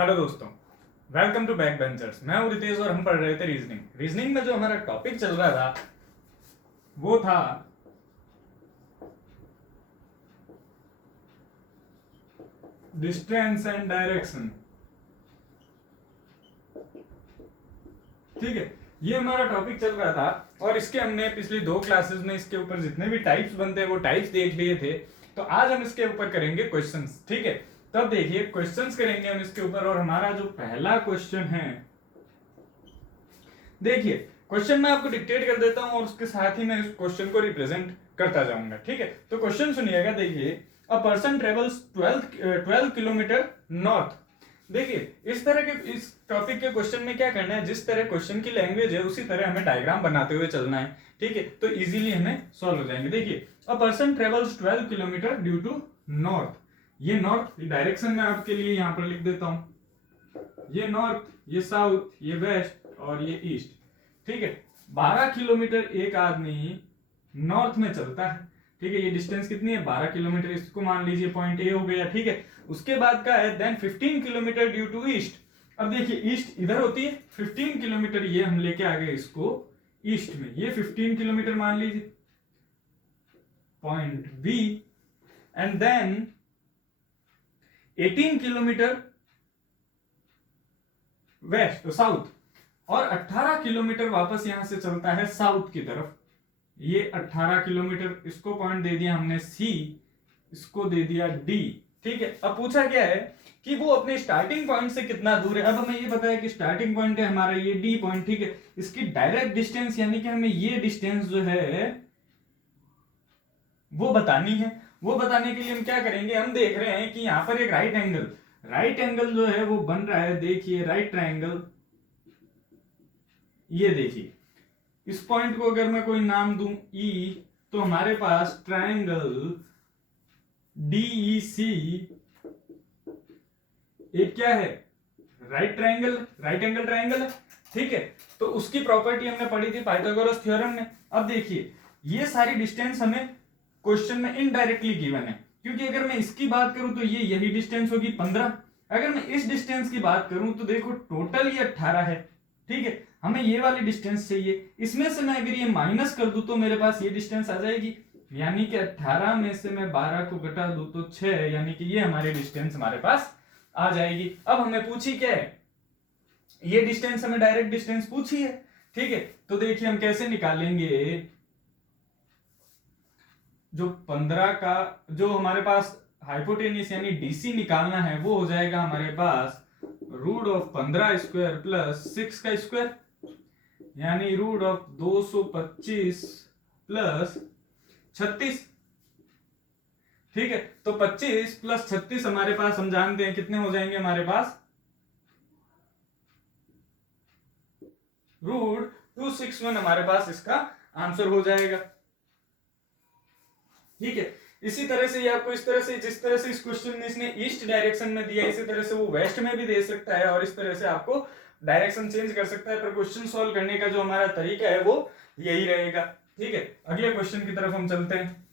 Hello दोस्तों, welcome to back benchers. मैं हूं रितेश और हम पढ़ रहे थे रीजनिंग में जो हमारा टॉपिक चल रहा था वो था डिस्टेंस एंड डायरेक्शन। ठीक है, ये हमारा टॉपिक चल रहा था और इसके हमने पिछली 2 क्लासेस में इसके ऊपर जितने भी टाइप्स बनते हैं वो टाइप्स देख लिए थे। तो आज हम इसके ऊपर करेंगे क्वेश्चंस। ठीक है, तब देखिए क्वेश्चंस करेंगे हम इसके ऊपर। और हमारा जो पहला क्वेश्चन है, देखिए क्वेश्चन मैं आपको डिक्टेट कर देता हूं और उसके साथ ही मैं इस क्वेश्चन को रिप्रेजेंट करता जाऊंगा। ठीक है, तो क्वेश्चन सुनिएगा। देखिए, a person travels 12 kilometre north. देखिए, इस तरह के इस टॉपिक के क्वेश्चन में क्या करना है, जिस तरह क्वेश्चन की लैंग्वेज है उसी तरह हमें डायग्राम बनाते हुए चलना है। ठीक है, तो इजीली हमें सॉल्व हो जाएंगे। देखिए, a person travels 12 kilometre due to north. ये नॉर्थ डायरेक्शन में आपके लिए यहां पर लिख देता हूं। ये नॉर्थ, ये साउथ, ये वेस्ट और ये ईस्ट। ठीक है, 12 किलोमीटर एक आदमी नॉर्थ में चलता है। ठीक है, ये डिस्टेंस कितनी है, 12 किलोमीटर। इसको मान लीजिए पॉइंट ए हो गया। ठीक है, उसके बाद का है then 15 kilometre due to east. अब देखिए, ईस्ट इधर होती है, 15 किलोमीटर ये हम लेके आ गए इसको ईस्ट में। ये 15 किलोमीटर मान लीजिए point B. And then 18 kilometre west south और 18 किलोमीटर वापस यहां से चलता है साउथ की तरफ। ये 18 किलोमीटर, इसको पॉइंट दे दिया हमने सी, इसको दे दिया डी। ठीक है, अब पूछा क्या है कि वो अपने स्टार्टिंग पॉइंट से कितना दूर है। अब हमें ये पता है कि स्टार्टिंग पॉइंट है हमारा ये डी पॉइंट। ठीक है, इसकी डायरेक्ट डिस्टेंस यानी कि हमें ये डिस्टेंस जो है वो बतानी है। वो बताने के लिए हम क्या करेंगे, हम देख रहे हैं कि यहां पर एक राइट एंगल जो है वो बन रहा है। देखिए, राइट ट्रायंगल, ये देखिए, इस पॉइंट को अगर मैं कोई नाम दूं ई, तो हमारे पास ट्रायंगल डीईसी एक क्या है, राइट एंगल ट्रायंगल है। ठीक है, तो उसकी प्रॉपर्टी हमने पढ़ी थी पाइथागोरस थ्योरम में। अब देखिए, ये सारी डिस्टेंस हमें क्वेश्चन में इनडायरेक्टली गिवन है, क्योंकि अगर मैं इसकी बात करूं तो ये यही डिस्टेंस होगी 15। अगर मैं इस डिस्टेंस की बात करूं तो देखो टोटल ये 18 है। ठीक है, हमें ये वाली डिस्टेंस चाहिए। इसमें से मैं अगर ये माइनस कर दूं तो मेरे पास ये डिस्टेंस आ जाएगी, यानी कि 18 में से मैं 12 को घटा दूं तो 6, यानी कि ये हमारी डिस्टेंस हमारे पास आ जाएगी। अब हमें पूछी क्या है, ये डिस्टेंस हमें डायरेक्ट डिस्टेंस पूछी है। ठीक है, तो देखिए हम कैसे निकालेंगे। जो 15 का जो हमारे पास हाइपोटेन्यूस यानी डीसी निकालना है वो हो जाएगा हमारे पास रूट ऑफ 15 स्क्वायर प्लस 6 का स्क्वायर, यानी रूट ऑफ 225 प्लस 36। ठीक है, तो 25 प्लस 36 हमारे पास, हम जानते हैं कितने हो जाएंगे हमारे पास, रूट 261 हमारे पास इसका आंसर हो जाएगा। ठीक है, इसी तरह से ये आपको इस तरह से, जिस तरह से इस क्वेश्चन में इसने ईस्ट डायरेक्शन में दिया, इसी तरह से वो वेस्ट में भी दे सकता है और इस तरह से आपको डायरेक्शन चेंज कर सकता है। पर क्वेश्चन सॉल्व करने का जो हमारा तरीका है वो यही रहेगा। ठीक है, अगले क्वेश्चन की तरफ हम चलते हैं।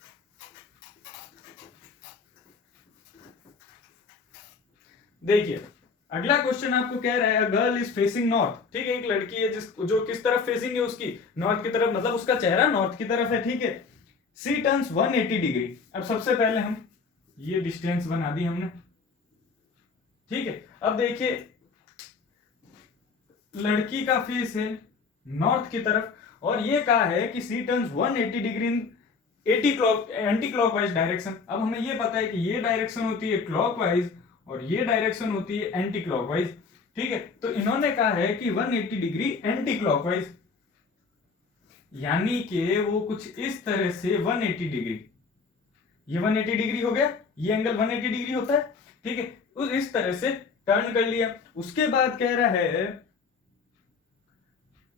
देखिए, अगला क्वेश्चन आपको कह रहा है गर्ल इज फेसिंग नॉर्थ। ठीक है, एक लड़की है जो किस तरफ फेसिंग है, उसकी नॉर्थ की तरफ, मतलब उसका चेहरा नॉर्थ की तरफ है। ठीक है, सी टर्न्स 180 डिग्री। अब सबसे पहले हम ये डिस्टेंस बना दी हमने। ठीक है, अब देखिए लड़की का फेस है नॉर्थ की तरफ और ये कहा है कि C turns 180 degree in anti clockwise direction. अब हमें ये पता है कि ये डायरेक्शन होती है क्लॉकवाइज और ये डायरेक्शन होती है एंटी क्लॉकवाइज। ठीक है, तो इन्होंने कहा है कि 180 डिग्री एंटी क्लॉकवाइज, यानी कि वो कुछ इस तरह से 180 डिग्री, ये 180 डिग्री हो गया, ये एंगल 180 डिग्री होता है। ठीक है, उस इस तरह से टर्न कर लिया। उसके बाद कह रहा है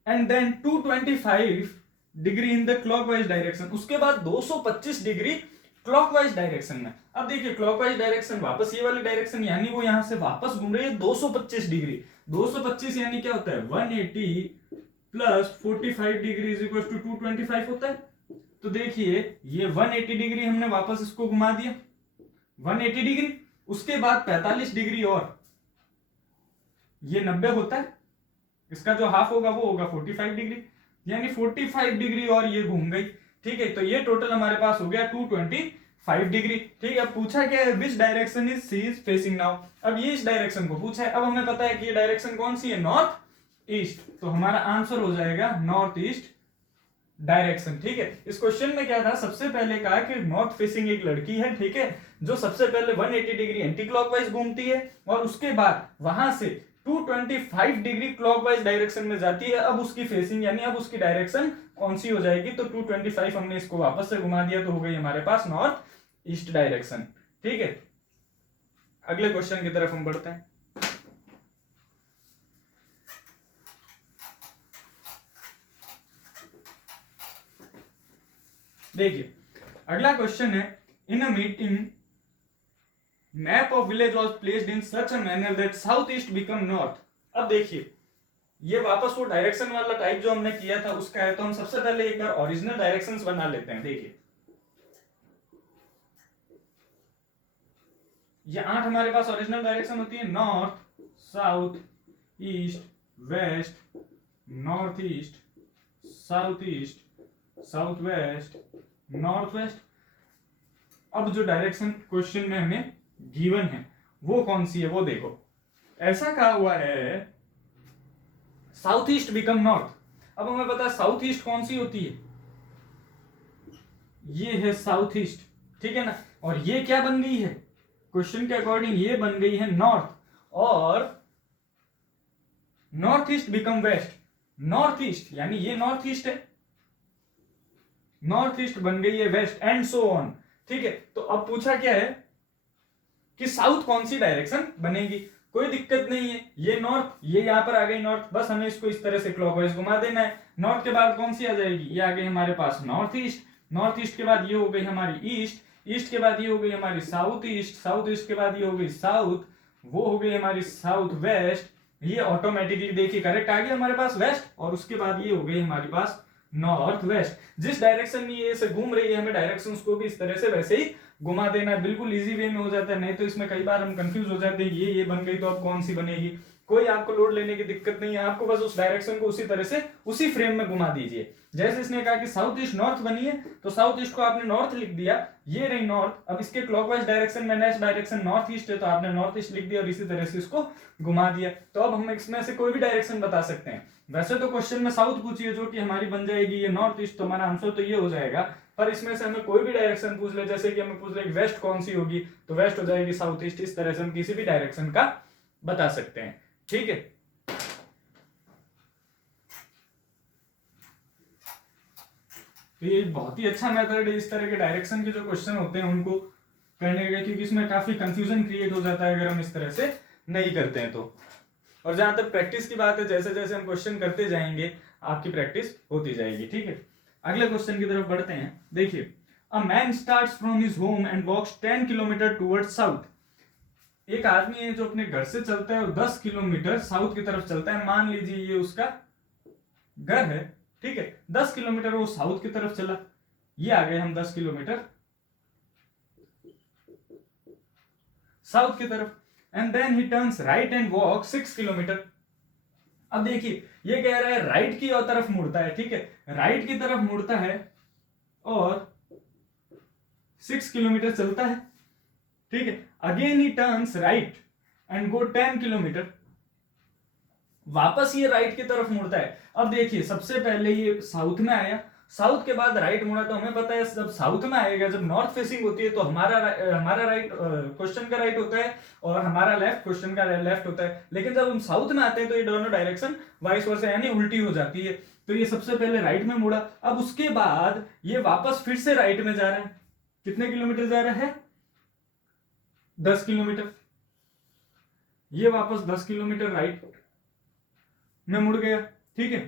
and then 225 degree in the clockwise direction. उसके बाद 225 डिग्री क्लॉकवाइज डायरेक्शन में। अब देखिए, क्लॉकवाइज डायरेक्शन वापस ये वाली डायरेक्शन, यानी वो यहां से वापस घूम रही है 225 डिग्री। 225 यानी क्या होता है, 180 plus 45 degree is equal to 225 होता है। तो देखिए, ये 180 डिग्री हमने वापस इसको घुमा दिया 180 डिग्री। उसके बाद 45 डिग्री और ये 90 होता है, इसका जो हाफ होगा वो होगा 45 डिग्री, यानी 45 डिग्री और ये घूम गई। ठीक है, तो ये टोटल हमारे पास हो गया 225 डिग्री। ठीक है, अब पूछा क्या है, which direction is C is facing now. अब ये इस डायरेक्शन को पूछा है। अब हमें पता है कि ये डायरेक्शन कौन सी है, नॉर्थ ईस्ट, तो हमारा आंसर हो जाएगा नॉर्थ ईस्ट डायरेक्शन। ठीक है, इस क्वेश्चन में क्या था, सबसे पहले कहा कि नॉर्थ फेसिंग एक लड़की है, ठीक है, जो सबसे पहले 180 डिग्री एंटी क्लॉकवाइज घूमती है और उसके बाद वहां से 225 डिग्री क्लॉकवाइज डायरेक्शन में जाती है। अब उसकी फेसिंग यानी अब उसकी डायरेक्शन कौन सी हो जाएगी, तो 225 हमने इसको वापस से घुमा दिया तो हो गई हमारे पास नॉर्थ ईस्ट डायरेक्शन। ठीक है, अगले क्वेश्चन की तरफ हम बढ़ते हैं। देखिए अगला क्वेश्चन है, in a meeting map of village was placed in such a manner that south east become north. अब देखिए ये वापस वो डायरेक्शन वाला टाइप जो हमने किया था उसका है, तो हम सबसे पहले एक बार ओरिजिनल डायरेक्शंस बना लेते हैं। देखिए ये 8 हमारे पास ओरिजिनल डायरेक्शन होती है, north, south, east, west, north east, south east, south west, north west. अब जो डायरेक्शन क्वेश्चन में हमें गिवन है वो कौन सी है, वो देखो, ऐसा कहा हुआ है साउथ ईस्ट बिकम नॉर्थ। अब हमें पता है साउथ ईस्ट कौन सी होती है, ये है साउथ ईस्ट, ठीक है ना, और ये क्या बन गई है, क्वेश्चन के अकॉर्डिंग ये बन गई है नॉर्थ, और north east become west, north east यानी ये नॉर्थ ईस्ट है, नॉर्थ ईस्ट बन गई है वेस्ट, एंड सो ऑन। ठीक है, तो अब पूछा क्या है कि साउथ कौन सी डायरेक्शन बनेगी, कोई दिक्कत नहीं है, ये नॉर्थ, ये यहां पर आ गई नॉर्थ, बस हमें इसको इस तरह से क्लॉकवाइज घुमा देना है। नॉर्थ के बाद कौन सी आ जाएगी, ये आ गई हमारे पास नॉर्थ ईस्ट, नॉर्थ ईस्ट के बाद ये हो गई हमारी ईस्ट, ईस्ट के बाद ये हो गई हमारी साउथ ईस्ट, साउथ ईस्ट के बाद ये हो गई साउथ, वो हो गई हमारी साउथ वेस्ट, ये ऑटोमेटिकली देखिए करेक्ट आ गया हमारे पास वेस्ट, और उसके बाद ये हो गई हमारे पास नॉर्थ वेस्ट। जिस डायरेक्शन में ये से घूम रही है हमें डायरेक्शंस को भी इस तरह से वैसे ही घुमा देना है, बिल्कुल इजी वे में हो जाता है, नहीं तो इसमें कई बार हम कंफ्यूज हो जाते हैं, ये बन गई तो अब कौन सी बनेगी। कोई आपको लोड लेने की दिक्कत नहीं है, आपको बस उस डायरेक्शन को उसी तरह से उसी फ्रेम में घुमा दीजिए। जैसे इसने कहा कि साउथ ईस्ट नॉर्थ बनी है, तो साउथ ईस्ट को आपने नॉर्थ लिख दिया, ये रही नॉर्थ, अब इसके क्लॉकवाइज डायरेक्शन में नेक्स्ट डायरेक्शन नॉर्थ ईस्ट है, तो आपने नॉर्थ ईस्ट लिख दिया और इसी तरह से इसको घुमा दिया। तो अब हम इसमें से कोई भी डायरेक्शन बता सकते हैं। वैसे तो क्वेश्चन में साउथ पूछी है जो कि हमारी बन जाएगी ये नॉर्थ ईस्ट, तो हमारा आंसर तो ये हो जाएगा, पर इसमें से हमें कोई भी डायरेक्शन पूछ ले, जैसे कि हमें पूछ ले वेस्ट कौन सी होगी, तो वेस्ट हो जाएगी साउथ ईस्ट, इस तरह से हम किसी भी डायरेक्शन का बता सकते हैं। ठीक है, तो ये बहुत ही अच्छा मेथड है इस तरह के डायरेक्शन के जो क्वेश्चन होते हैं उनको करने का, क्योंकि इसमें काफी कंफ्यूजन क्रिएट हो जाता है अगर हम इस तरह से नहीं करते हैं तो। और जहां तक प्रैक्टिस की बात है, जैसे जैसे हम क्वेश्चन करते जाएंगे आपकी प्रैक्टिस होती जाएगी। ठीक है, अगले क्वेश्चन की तरफ बढ़ते हैं। देखिए, a man starts from his home and walks 10 kilometre towards south. एक आदमी है जो अपने घर से चलता है और 10 किलोमीटर साउथ की तरफ चलता है। मान लीजिए ये उसका घर है, ठीक है, 10 किलोमीटर वो साउथ की तरफ चला, ये आ गए हम 10 किलोमीटर साउथ की तरफ, and then he turns right and walk 6 kilometre. अब देखिए ये कह रहा है राइट की तरफ मुड़ता है, ठीक है, राइट की तरफ मुड़ता है और 6 किलोमीटर चलता है। ठीक है, again he turns right and go 10 kilometre, वापस ये राइट की तरफ मुड़ता है। अब देखिए सबसे पहले ये साउथ में आया, साउथ के बाद राइट मुड़ा, तो हमें पता है जब साउथ में आएगा, जब नॉर्थ फेसिंग होती है तो हमारा राइट क्वेश्चन का राइट होता है और हमारा लेफ्ट क्वेश्चन का लेफ्ट होता है। लेकिन जब हम साउथ में आते हैं तो ये दोनों डायरेक्शन वाइस वर्सा यानी उल्टी हो जाती है। तो ये सबसे पहले राइट में मुड़ा, अब उसके बाद ये वापस फिर से राइट में जा रहा है। कितने किलोमीटर जा रहा है, 10 किलोमीटर। ये वापस 10 किलोमीटर राइट में मुड़ गया, ठीक है,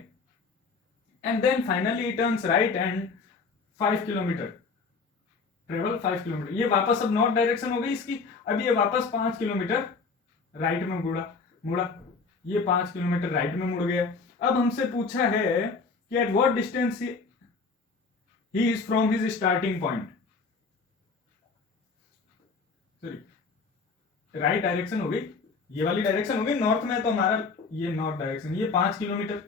and then finally it turns right and 5 kilometre travel 5 kilometre. ये वापस अब नॉर्थ डायरेक्शन हो गई इसकी, अब ये वापस 5 किलोमीटर राइट में मुड़ा, ये 5 किलोमीटर राइट में मुड़ गया। अब हमसे पूछा है कि at what distance he is from his starting point. Sorry, right direction हो गई ये वाली डायरेक्शन होगी नॉर्थ में, तो हमारा ये नॉर्थ डायरेक्शन, ये 5 किलोमीटर।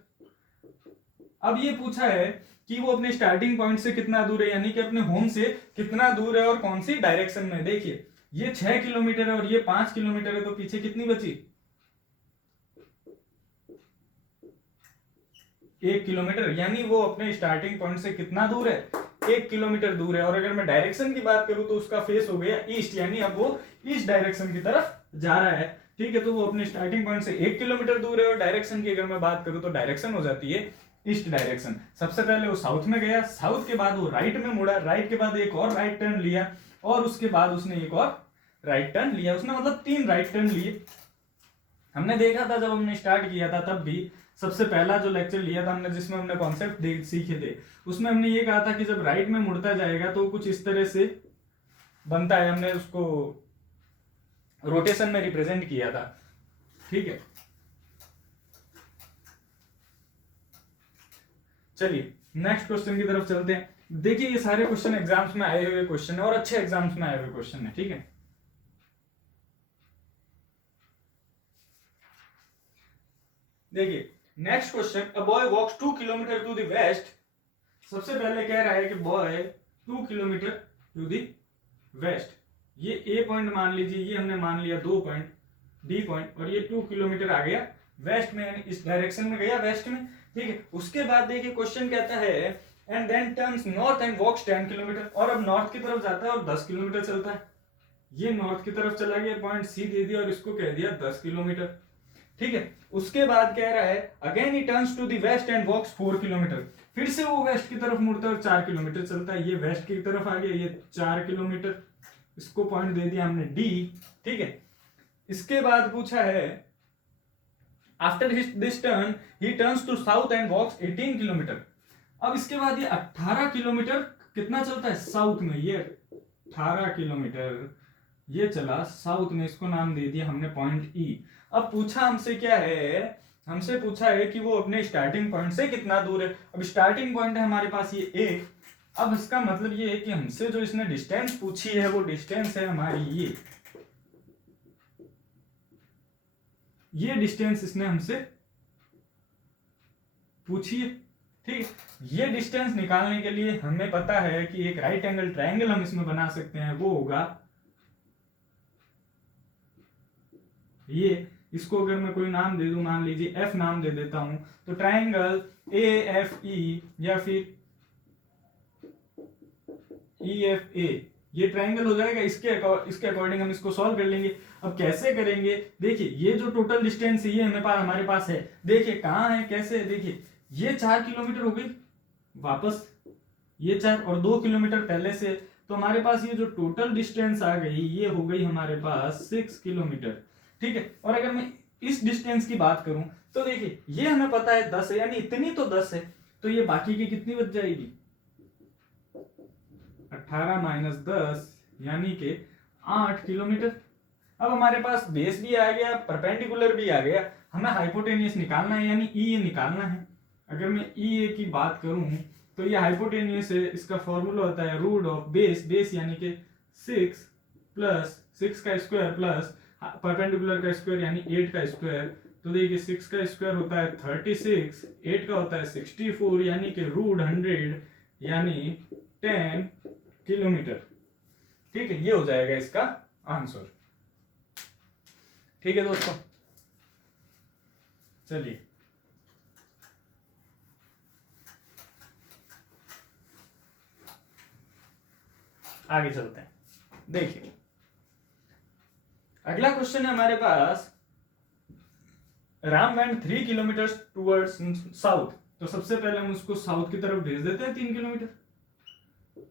अब ये पूछा है कि वो अपने स्टार्टिंग पॉइंट से कितना दूर है, यानी कि अपने होम से कितना दूर है और कौन सी डायरेक्शन में। देखिए ये 6 किलोमीटर है और ये 5 किलोमीटर है, तो पीछे कितनी बची? 1 किलोमीटर, यानी वो अपने स्टार्टिंग पॉइंट से कितना दूर है? 1 किलोमीटर दूर है। और अगर मैं डायरेक्शन की बात करूं तो उसका फेस हो गया ईस्ट, यानी अब वो ईस्ट डायरेक्शन की तरफ जा रहा है। ठीक है, तो वो अपने स्टार्टिंग पॉइंट से 1 किलोमीटर दूर है। और डायरेक्शन की अगर मैं बात करूं तो डायरेक्शन हो जाती है ईस्ट डायरेक्शन। सबसे पहले वो साउथ में गया, साउथ के बाद वो राइट में मुड़ा, राइट के बाद एक और राइट टर्न लिया, और उसके बाद उसने एक और राइट टर्न लिया। उसने मतलब 3 राइट टर्न लिए। हमने देखा था जब हमने स्टार्ट किया था, तब भी सबसे पहला जो लेक्चर लिया था हमने, जिसमें हमने कॉन्सेप्ट सीखे थे, उसमें हमने ये कहा था कि जब राइट में मुड़ता जाएगा तो कुछ इस तरह से बनता है। हमने उसको रोटेशन में रिप्रेजेंट किया था। ठीक है, चलिए नेक्स्ट क्वेश्चन की तरफ चलते हैं। देखिए ये सारे क्वेश्चन एग्जाम्स में आए हुए क्वेश्चन है, और अच्छे एग्जाम्स में आए हुए क्वेश्चन है। ठीक है, देखिए next question, a boy walks 2 kilometre to the west. सबसे पहले कह रहा है कि boy 2 kilometre to the west. ये ए पॉइंट मान लीजिए, ये हमने मान लिया 2 पॉइंट, बी पॉइंट, और ये 2 किलोमीटर आ गया वेस्ट में, यानी इस डायरेक्शन में गया वेस्ट में। ठीक है, उसके बाद देखिए क्वेश्चन कहता है and then turns north and walks 10 kilometre, और अब नॉर्थ की तरफ जाता है और 10 किलोमीटर चलता है। ये नॉर्थ की तरफ चला गया, पॉइंट सी दे दिया और इसको कह दिया 10 किलोमीटर। ठीक है, उसके बाद कह रहा है again he turns to the west and walks 4 kilometre. फिर से वो वेस्ट की तरफ मुड़ता है और 4 किलोमीटर चलता है। ये वेस्ट की तरफ आ गया, ये 4 किलोमीटर, इसको पॉइंट दे दिया हमने डी। ठीक है, इसके बाद पूछा है after this turn he turns to south and walks 18 kilometre. अब इसके बाद ये 18 किलोमीटर कितना चलता है साउथ में, ये 18 किलोमीटर ये चला साउथ में, इसको नाम दे दिया हमने पॉइंट ई। अब पूछा हमसे क्या है, हमसे पूछा है कि वो अपने स्टार्टिंग पॉइंट से कितना दूर है। अब स्टार्टिंग पॉइंट है हमारे पास ये ए। अब इसका मतलब ये है कि हमसे जो इसने डिस्टेंस पूछी है वो डिस्टेंस है हमारी ये डिस्टेंस इसने हमसे पूछी है। ठीक है, ये डिस्टेंस निकालने के लिए हमें पता है कि एक राइट एंगल ट्रायंगल हम इसमें बना सकते हैं, वो होगा ये। इसको अगर मैं कोई नाम दे दूं, मान लीजिए एफ नाम दे देता हूं, तो ट्रायंगल ए एफ ई या फिर ई एफ ए, ये ट्रायंगल हो जाएगा। इसके अकॉर्डिंग हम इसको सॉल्व कर लेंगे। अब कैसे करेंगे, देखिए ये जो टोटल डिस्टेंस है ये हमारे पास है। देखिए कहाँ है, कैसे है, देखिए ये 4 किलोमीटर हो गई वापस, ये 4 और 2 किलोमीटर पहले से, तो हमारे पास ये जो टोटल डिस्टेंस आ गई ये हो गई हमारे पास 6 किलोमीटर। ठीक है, और अगर मैं इस डिस्टेंस की बात करूं तो देखिए ये हमें पता है 10 है, यानी इतनी तो 10 है, तो ये बाकी की कितनी बच जाएगी 18 माइनस 10 यानी कि 8 किलोमीटर। अब हमारे पास बेस भी आ गया, परपेंडिकुलर भी आ गया, हमें हाइपोटेनियस निकालना है, यानी ई ए निकालना है। अगर मैं ई ए की बात करूं तो ये हाइपोटेनियस है, इसका फॉर्मूला होता है रूट ऑफ बेस यानी कि 6 प्लस 6 का स्क्वायर प्लस परपेंडिकुलर का स्क्वायर यानी 8 का स्क्वायर। तो देखिए 6 का स्क्वायर होता है 36, 8 का होता है 64, यानी कि रूट 100 यानी 10 किलोमीटर। ठीक है, ये हो जाएगा इसका आंसर। ठीक है दोस्तों, चलिए आगे चलते हैं। देखिए अगला क्वेश्चन है हमारे पास, Ram went 3 kilometre towards south. तो सबसे पहले हम उसको साउथ की तरफ भेज देते हैं 3 किलोमीटर,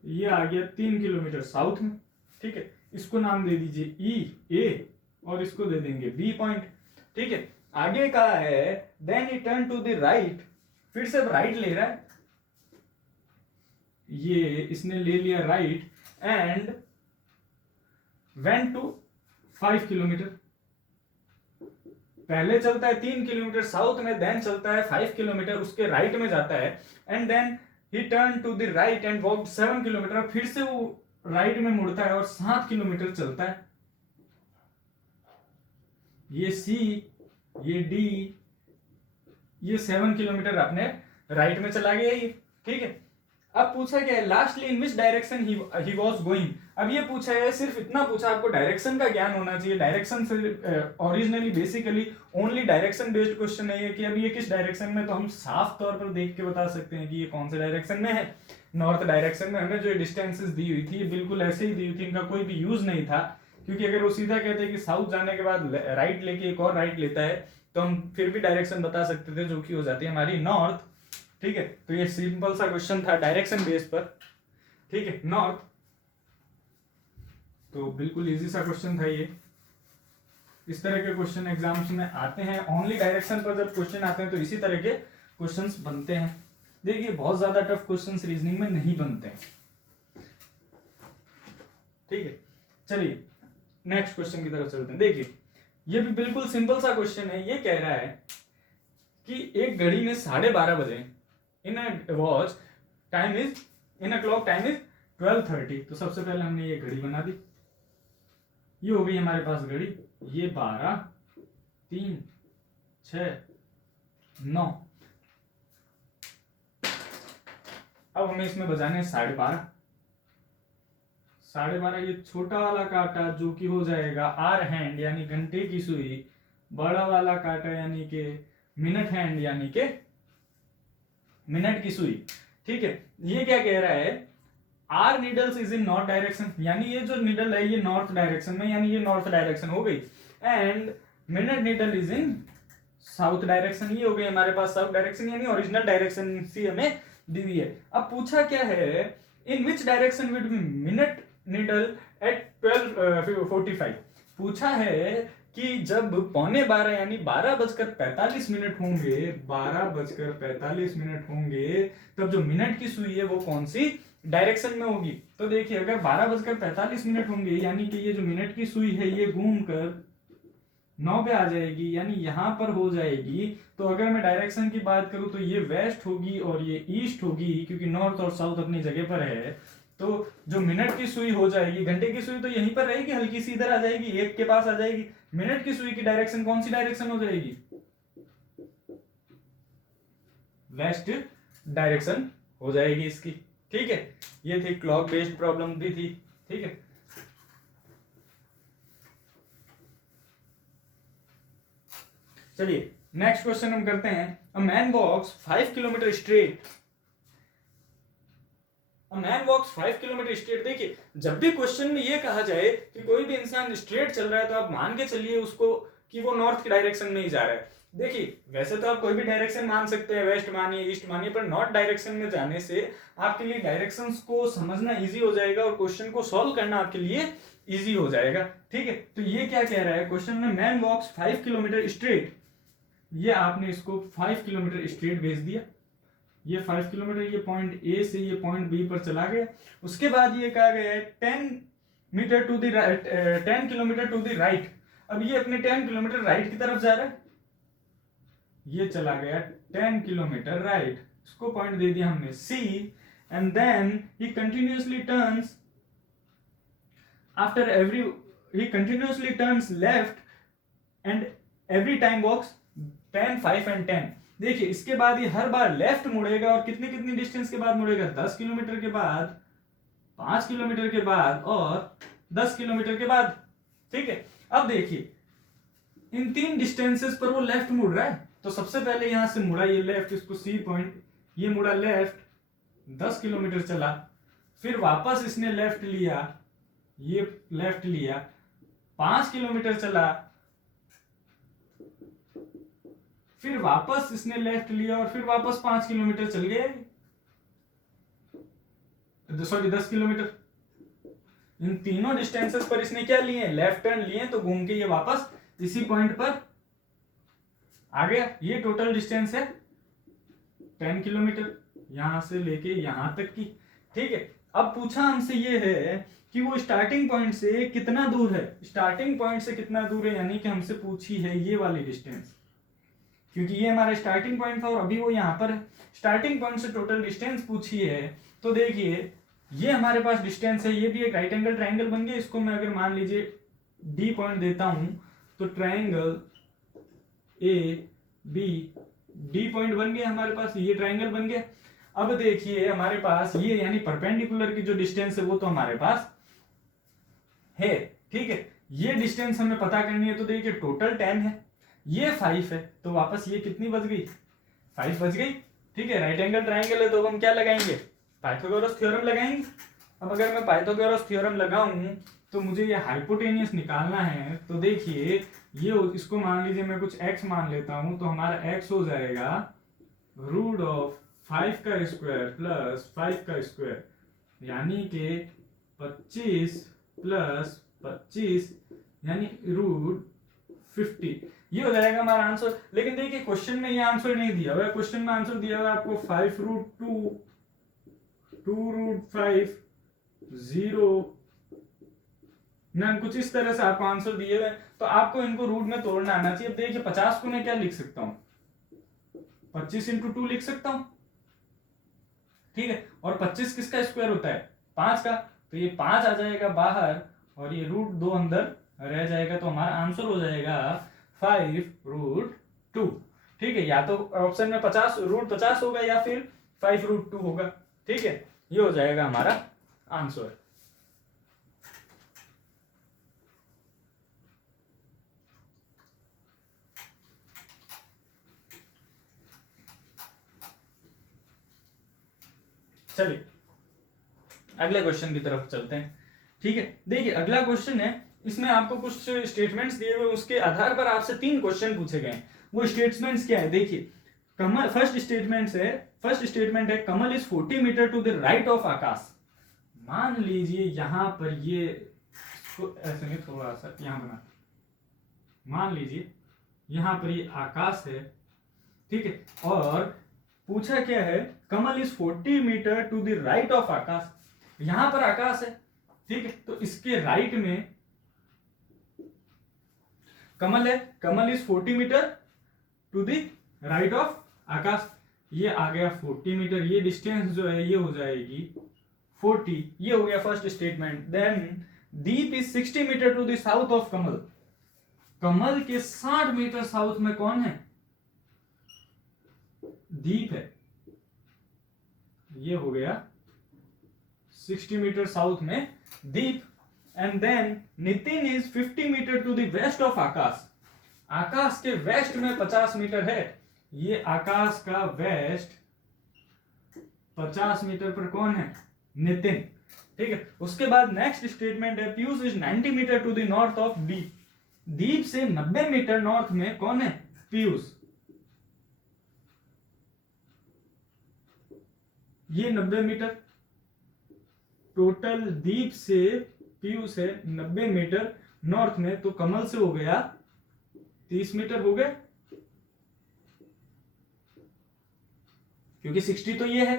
ये आ गया 3 किलोमीटर साउथ में। ठीक है, इसको नाम दे दीजिए ई ए और इसको दे देंगे बी पॉइंट। ठीक है, आगे कहा है then he turn to the right, फिर से राइट ले रहा है, ये इसने ले लिया right and went to 5 kilometre. पहले चलता है 3 किलोमीटर साउथ में, देन चलता है 5 किलोमीटर उसके राइट में जाता है, and then he turn to the right and walk 7 kilometre. फिर से वो राइट में मुड़ता है और 7 किलोमीटर चलता है। ये सी, ये डी, ये 7 किलोमीटर अपने राइट में चला गया ये, ठीक है। अब पूछा क्या है, lastly in which direction he was going. अब ये पूछा है, सिर्फ इतना पूछा, आपको डायरेक्शन का ज्ञान होना चाहिए। डायरेक्शन से originally basically only direction based question है ये, कि अब ये किस डायरेक्शन में, तो हम साफ तौर पर देख के बता सकते हैं कि ये कौन से डायरेक्शन में है। नॉर्थ डायरेक्शन में हमें जो डिस्टेंसेस दी हुई थी ये बिल्कुल ऐसे ही दी हुई थी, इनका कोई भी यूज नहीं था, क्योंकि अगर वो सीधा कहते हैं कि साउथ जाने के बाद राइट लेके एक और राइट लेता है तो हम फिर भी डायरेक्शन बता सकते थे, जो कि हो जाती है हमारी नॉर्थ, ठीक है। तो ये सिंपल सा क्वेश्चन था डायरेक्शन बेस पर, ठीक है, नॉर्थ। तो बिल्कुल इजी सा क्वेश्चन था ये। इस तरह के क्वेश्चन एग्जाम्स में आते हैं, ओनली डायरेक्शन पर जब क्वेश्चन आते हैं तो इसी तरह के क्वेश्चंस बनते हैं। देखिए बहुत ज्यादा टफ क्वेश्चंस रीजनिंग में नहीं बनते हैं, ठीक है। चलिए नेक्स्ट क्वेश्चन की तरफ चलते हैं। देखिए ये भी बिल्कुल सिंपल सा क्वेश्चन है। ये कह रहा है कि एक घड़ी में 12:30 बजे, in a watch time is, in a clock time is 12:30। तो सबसे पहले हमने ये घड़ी बना दी, ये हो गई हमारे पास घड़ी, ये 12, 3, 6, 9। अब हमें इसमें बजाने 12:30। 12:30 ये छोटा वाला काटा जो कि हो जाएगा आर हैंड यानी घंटे की सुई, बड़ा वाला काटा यानी कि मिनट हैंड यानी कि मिनट की सुई, ठीक है। ये क्या कह रहा है, our needles is in north direction, यानी ये जो नीडल है ये नॉर्थ डायरेक्शन में, यानी ये नॉर्थ डायरेक्शन हो गई, and minute needle is in south direction, ये हो गई हमारे पास साउथ डायरेक्शन, यानी ओरिजिनल डायरेक्शन सी हमें दी हुई है। अब पूछा क्या है, in which direction will be minute needle at 12:45। पूछा है कि जब 11:15 यानी 12:45 होंगे, 12:45 होंगे, तब जो मिनट की सुई है वो कौन सी डायरेक्शन में होगी। तो देखिए अगर 12:45 होंगे यानी कि ये जो मिनट की सुई है ये घूमकर 9 पे आ जाएगी, यानी यहां पर हो जाएगी। तो अगर मैं डायरेक्शन की बात करूं तो ये वेस्ट होगी और ये ईस्ट होगी, क्योंकि नॉर्थ और साउथ अपनी जगह पर है। तो जो मिनट की सुई हो जाएगी, घंटे की सुई तो यहीं पर रहेगी, हल्की सी इधर आ जाएगी, एक के पास आ जाएगी। मिनट की सुई की डायरेक्शन कौन सी डायरेक्शन हो जाएगी, वेस्ट डायरेक्शन हो जाएगी इसकी, ठीक है। ये थी क्लॉक बेस्ड प्रॉब्लम भी थी, ठीक है। चलिए नेक्स्ट क्वेश्चन हम करते हैं। A man walks 5 kilometre straight, a man walks 5 kilometre straight. देखिए जब भी क्वेश्चन में ये कहा जाए कि कोई भी इंसान स्ट्रेट चल रहा है तो आप मान के चलिए उसको कि वो नॉर्थ की डायरेक्शन में ही जा रहा है। देखिए वैसे तो आप कोई भी डायरेक्शन मान सकते हैं, वेस्ट मानिए, ईस्ट मानिए, पर नॉर्थ डायरेक्शन में जाने से आपके लिए डायरेक्शंस को समझना इजी हो जाएगा और क्वेश्चन को सॉल्व करना आपके लिए इजी हो जाएगा, ठीक है। तो ये क्या कह रहा है क्वेश्चन में, मैन वॉक्स 5 किलोमीटर स्ट्रेट, ये आपने इसको 5 किलोमीटर स्ट्रेट भेज दिया, ये 5 किलोमीटर, ये पॉइंट ए से ये पॉइंट बी पर चला गया। उसके बाद ये कहा गया है 10 metre to the right, 10 kilometre to the right. अब ये अपने 10 किलोमीटर राइट की तरफ जा रहा है, ये चला गया 10 किलोमीटर राइट, इसको पॉइंट दे दिया हमने C, and then he continuously turns after every, he continuously turns left and every time walks 10, 5 and 10। देखिए इसके बाद ये हर बार लेफ्ट मुड़ेगा, और कितनी कितनी डिस्टेंस के बाद मुड़ेगा, 10 किलोमीटर के बाद, 5 किलोमीटर के बाद और 10 किलोमीटर के बाद, ठीक है। अब देखिए इन 3 डिस्टेंसेस पर वो लेफ्ट मुड़ रहा है, तो सबसे पहले यहां से मुड़ा ये लेफ्ट, इसको सी पॉइंट, ये मुड़ा लेफ्ट, 10 किलोमीटर चला, फिर वापस इसने लेफ्ट लिया, ये लेफ्ट लिया, 5 किलोमीटर चला, फिर वापस इसने लेफ्ट लिया और फिर वापस 5 किलोमीटर चल गए, सॉरी 10 किलोमीटर। इन तीनों डिस्टेंसेस पर इसने क्या लिए, लेफ्ट टर्न लिए, तो घूम के ये वापस इसी पॉइंट पर आ गया। ये टोटल डिस्टेंस है 10 किलोमीटर, यहां से लेके यहां तक की, ठीक है। अब पूछा हमसे ये है कि वो स्टार्टिंग पॉइंट से कितना दूर है, स्टार्टिंग पॉइंट से कितना दूर है, यानी कि हमसे पूछी है ये वाली डिस्टेंस, क्योंकि ये हमारा स्टार्टिंग पॉइंट था और अभी वो यहाँ पर है। स्टार्टिंग पॉइंट से टोटल डिस्टेंस पूछी है, तो देखिए ये हमारे पास डिस्टेंस है, ये भी एक राइट एंगल ट्रायंगल बन गया। इसको मैं अगर मान लीजिए डी पॉइंट देता हूं तो triangle A B D point बन गया हमारे पास, ये ट्राइंगल बन गया। अब देखिए हमारे पास ये यानी परपेंडिकुलर की जो डिस्टेंस है वो तो हमारे पास है, ठीक है। ये डिस्टेंस हमें पता करनी है, तो देखिए टोटल 10 है, ये 5 है, तो वापस ये कितनी बच गई, 5 बच गई, ठीक है। राइट एंगल ट्राइंगल है तो हम क्या लगाएंगे, पाइथागोरस थ्योरम लगाएंगे। अब अगर मैं पाइथागोरस थ्योरम लगाऊं तो मुझे ये हाइपोटेनियस निकालना है, तो देखिए ये इसको मान लीजिए मैं कुछ x मान लेता हूं, तो हमारा x हो जाएगा रूट ऑफ 5 का स्क्वायर प्लस 5 का स्क्वायर, यानी कि 25 प्लस 25 यानी रूट 50, ये हो जाएगा हमारा आंसर। लेकिन देखिए क्वेश्चन में ये आंसर नहीं दिया हुआ है, क्वेश्चन में आंसर दिया हुआ है आपको 5 रूट 2 रूट 5 0 नन, कुछ इस तरह से आपको आंसर दिए हुए, तो आपको इनको रूट में तोड़ना आना चाहिए। अब देखिए 50 को मैं क्या लिख सकता हूं, 25 इंटू 2 लिख सकता हूं, ठीक है। और 25 किसका स्क्वायर होता है, 5 का, तो ये 5 आ जाएगा बाहर और ये रूट 2 अंदर रह जाएगा, तो हमारा आंसर हो जाएगा 5 रूट 2, ठीक है। या तो ऑप्शन में 50 रूट 50 होगा या फिर 5 रूट 2 होगा, ठीक है। ये हो जाएगा हमारा आंसर। चलिए अगले क्वेश्चन की तरफ चलते हैं, ठीक है। देखिए अगला क्वेश्चन है, इसमें आपको कुछ स्टेटमेंट्स दिए हुए, उसके आधार पर आपसे 3 क्वेश्चन पूछे गए हैं। वो स्टेटमेंट्स क्या है, देखिए कमल, फर्स्ट स्टेटमेंट है Kamal is 40 metre to the right of Akash. मान लीजिए यहां पर ये ऐसे नहीं, थोड़ा सा यहां बना, मान लीजिए यहां पर ये आकाश है, ठीक है, और पूछा क्या है Kamal is 40 metre to the right of Akash. यहां पर आकाश है, ठीक है, तो इसके राइट में कमल है, Kamal is 40 metre to the right of Akash, ये आ गया 40 मीटर, ये डिस्टेंस जो है ये हो जाएगी 40, ये हो गया first statement. Then Deep is 60 metre to the south of Kamal, Kamal के 60 मीटर साउथ में कौन है, दीप है, ये हो गया 60 मीटर साउथ में Deep. And then Nitin is 50 metre to the west of Akash, Akash के वेस्ट में 50 मीटर है, ये आकाश का वेस्ट 50 मीटर पर कौन है, नितिन, ठीक है। उसके बाद नेक्स्ट स्टेटमेंट है Piyush is 90 metre to the north of Deep, Deep से 90 मीटर नॉर्थ में कौन है, पीयूष, ये 90 मीटर टोटल, दीप से पीयूष है 90 मीटर नॉर्थ में, तो कमल से हो गया 30 मीटर हो गए, क्योंकि 60 तो ये है,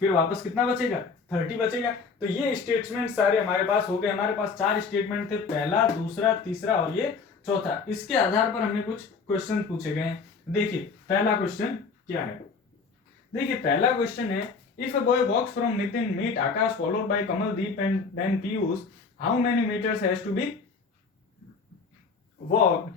फिर वापस कितना बचेगा, 30 बचेगा। तो ये स्टेटमेंट सारे हमारे पास हो गए, हमारे पास 4 स्टेटमेंट थे, पहला, दूसरा, तीसरा और ये चौथा। इसके आधार पर हमें कुछ क्वेश्चन पूछे गए हैं। देखिए पहला क्वेश्चन क्या है, देखिए पहला क्वेश्चन है if a boy walks from Nitin meet Akash followed by Kamaldeep and then Piyush, how many metres has to be walk.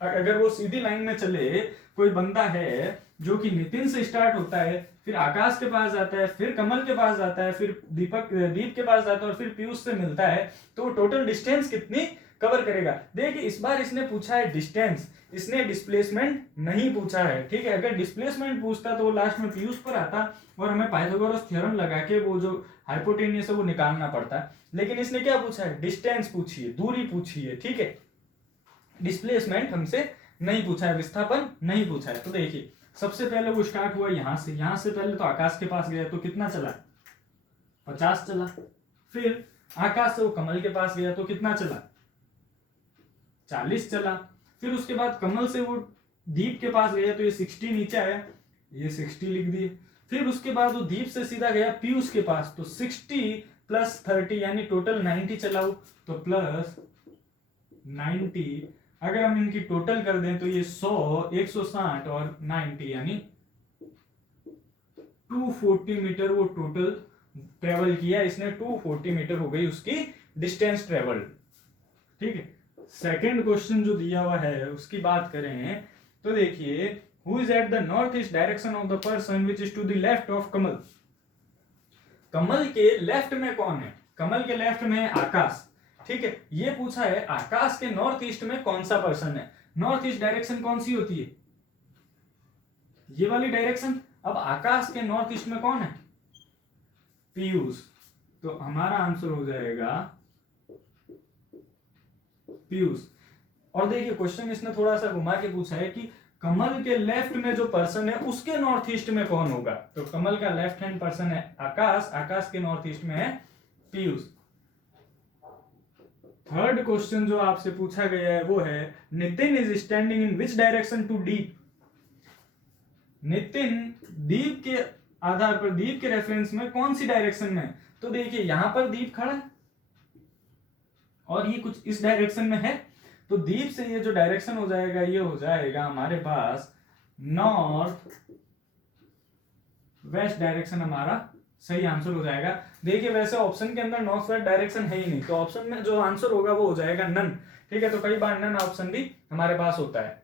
अगर वो सीधी लाइन में चले, कोई बंदा है जो कि नितिन से स्टार्ट होता है, फिर आकाश के पास जाता है, फिर कमल के पास जाता है, फिर दीप के पास जाता है और फिर पीयूष से मिलता है, तो टोटल डिस्टेंस कितनी कवर करेगा। देखिए इस बार इसने पूछा है डिस्टेंस, इसने डिस्प्लेसमेंट नहीं पूछा है, ठीक है। अगर डिस्प्लेसमेंट पूछता तो वो लास्ट में पीयूष पर आता और हमें पाइथागोरस थ्योरम लगा के वो जो हाइपोटेनियस है वो निकालना पड़ता है। लेकिन इसने क्या पूछा है, डिस्टेंस पूछी है, दूरी पूछी है, ठीक है। डिस्प्लेसमेंट हमसे नहीं पूछा है, विस्थापन नहीं पूछा है। तो देखिए सबसे पहले वो स्टार्ट हुआ यहां से पहले तो आकाश के पास गया, तो कितना चला, 50 चला। फिर आकाश से वो कमल के पास गया तो कितना चला, 40 चला। फिर उसके बाद कमल से वो दीप के पास गया तो ये 60 नीचे आया, ये 60 लिख दिए। फिर उसके बाद वो दीप से सीधा गया पीयूष के पास, तो 60 प्लस 30 यानी टोटल 90 चला, तो प्लस 90। अगर हम इनकी टोटल कर दें तो ये 100, 160 और 90 यानी 240 मीटर वो टोटल ट्रेवल किया इसने, 240 मीटर हो गई उसकी डिस्टेंस ट्रेवल, ठीक है। सेकंड क्वेश्चन जो दिया हुआ है उसकी बात करें तो देखिए, who is at the north east direction of the person which is to the left of Kamal. Kamal के लेफ्ट में कौन है? कमल के लेफ्ट में है आकाश, ठीक है। ये पूछा है आकाश के नॉर्थ ईस्ट में कौन सा पर्सन है। नॉर्थ ईस्ट डायरेक्शन कौन सी होती है? ये वाली डायरेक्शन। अब आकाश के नॉर्थ ईस्ट में कौन है? पीयूष। तो हमारा आंसर हो जाएगा पीयूष। और देखिए क्वेश्चन इसने थोड़ा सा घुमा के पूछा है कि कमल के लेफ्ट में जो पर्सन है उसके नॉर्थ ईस्ट में कौन होगा। तो कमल का लेफ्ट हैंड पर्सन है आकाश, आकाश के नॉर्थ ईस्ट में है पीयूष। थर्ड क्वेश्चन जो आपसे पूछा गया है वो है Nitin is standing in which direction to Deep. Nitin Deep के आधार पर, दीप के रेफरेंस में कौन सी डायरेक्शन में? तो देखिए यहां पर दीप खड़ा है और ये कुछ इस डायरेक्शन में है, तो दीप से ये जो डायरेक्शन हो जाएगा ये हो जाएगा हमारे पास नॉर्थ वेस्ट डायरेक्शन, हमारा सही आंसर हो जाएगा। देखिए वैसे ऑप्शन के अंदर नॉर्थ वेस्ट डायरेक्शन है ही नहीं, तो ऑप्शन में जो आंसर होगा वो हो जाएगा नन, ठीक है। तो कई बार नन ऑप्शन भी हमारे पास होता है,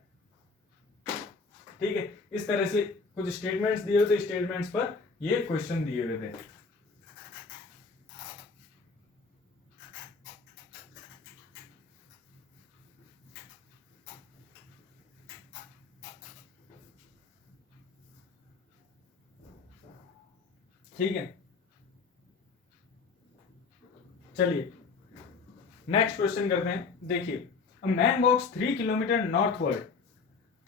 ठीक है। इस तरह से कुछ स्टेटमेंट्स दिए हुए थे, स्टेटमेंट्स पर ये क्वेश्चन दिए हुए थे। ठीक है, चलिए नेक्स्ट क्वेश्चन करते हैं। देखिए a man walks 3 kilometre northward.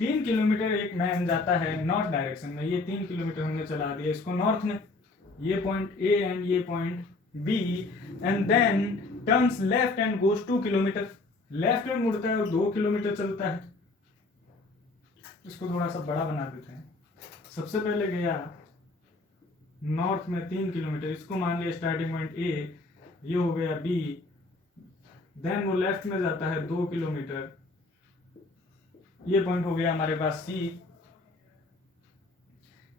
3 kilometre एक मैन जाता है नॉर्थ डायरेक्शन में। ये 3 किलोमीटर हमने चला दिया इसको नॉर्थ में, ये पॉइंट ए एंड ये point B, and then turns left and goes 2 kilometre. Left में मुड़ता है और 2 किलोमीटर चलता है। इसको थोड़ा सा बड़ा बना देते हैं। सबसे पहले गया नॉर्थ में 3 किलोमीटर, इसको मान लिया स्टार्टिंग पॉइंट ए, ये हो गया बी, देन वो लेफ्ट में जाता है 2 किलोमीटर, ये पॉइंट हो गया हमारे पास C.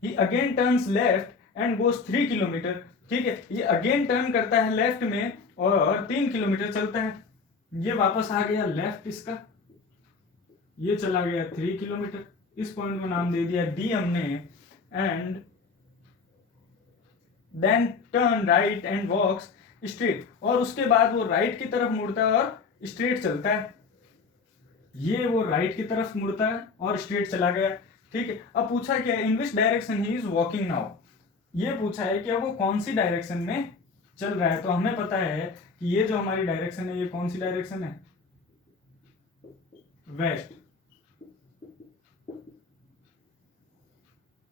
He again turns left and goes 3 kilometre, ठीक है। ये अगेन टर्न करता है लेफ्ट में और 3 किलोमीटर चलता है। ये वापस आ गया लेफ्ट इसका, ये चला गया 3 किलोमीटर। इस पॉइंट को नाम दे दिया डी हमने, and then turn right and walks straight, और उसके बाद वो राइट की तरफ मुड़ता है और स्ट्रेट चलता है। ये वो राइट की तरफ मुड़ता है और स्ट्रेट चला गया, ठीक है। अब पूछा क्या, in which direction he is walking now. ये पूछा है कि वो कौन सी डायरेक्शन में चल रहा है। तो हमें पता है कि ये जो हमारी डायरेक्शन है ये कौन सी डायरेक्शन है? वेस्ट।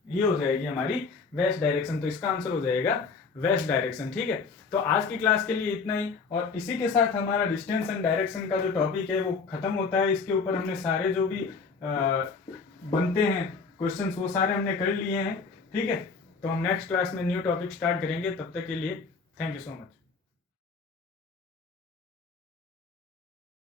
ये हो जाएगी हमारी वेस्ट डायरेक्शन, तो इसका आंसर हो जाएगा वेस्ट डायरेक्शन, ठीक है। तो आज की क्लास के लिए इतना ही, और इसी के साथ हमारा डिस्टेंस एंड डायरेक्शन का जो टॉपिक है वो खत्म होता है। इसके ऊपर हमने सारे जो भी बनते हैं क्वेश्चंस वो सारे हमने कर लिए हैं, ठीक है। तो हम नेक्स्ट क्लास में न्यू टॉपिक स्टार्ट करेंगे। तब तक के लिए थैंक यू सो मच।